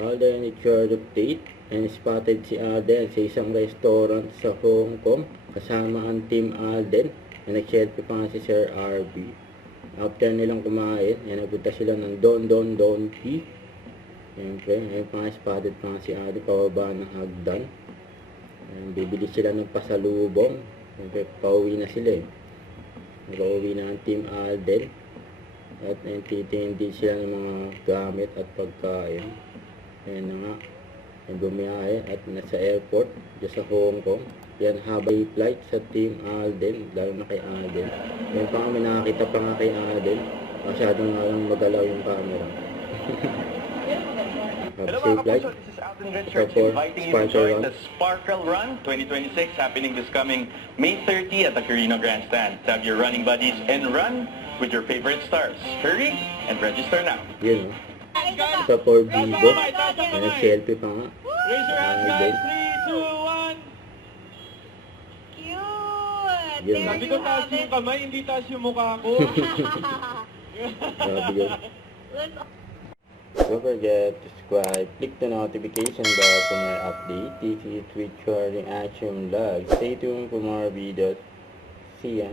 Alden Richard update, and spotted si Alden sa isang restaurant sa Hong Kong kasama ang Team Alden, and nag-selfie pa nga si Sir RB. After nilang kumain, nagpunta sila ng Don Tea. Siyempre, ayun pa nga, spotted pa nga si Alden pababa ng hagdan. Bibili sila ng pasalubong. Siyempre, pauwi na sila eh. Nag-uwi na ang Team Alden. At titingin din sila ng mga gamit at pagkain. Ayan na nga. Ang bumiyahe at nasa airport dyan sa Hong Kong. Yan, habay flight sa Team Alden. Lalo na kay Alden. Ayan pa nga, may nakakita pa nga kay Alden. Masyadong nga lang magalaw yung camera. Hello mga kapuso, this is Alden Richards inviting you to join the Sparkle Run 2026 happening this coming May 30 at the Carino Grandstand. Tag your running buddies and run with your favorite stars. Hurry and register now. Yun o. Sa for Vivo. Selfie pa nga. Raise your hands guys, 3, 2, 1. Cute! Yun. Sabi ko taas yung kamay, hindi taas yung mukha ko. Grabe yun. Don't forget to subscribe, click the notification bell for more update. This is Twitch Recording Action Vlog. Stay tuned for more videos. See ya.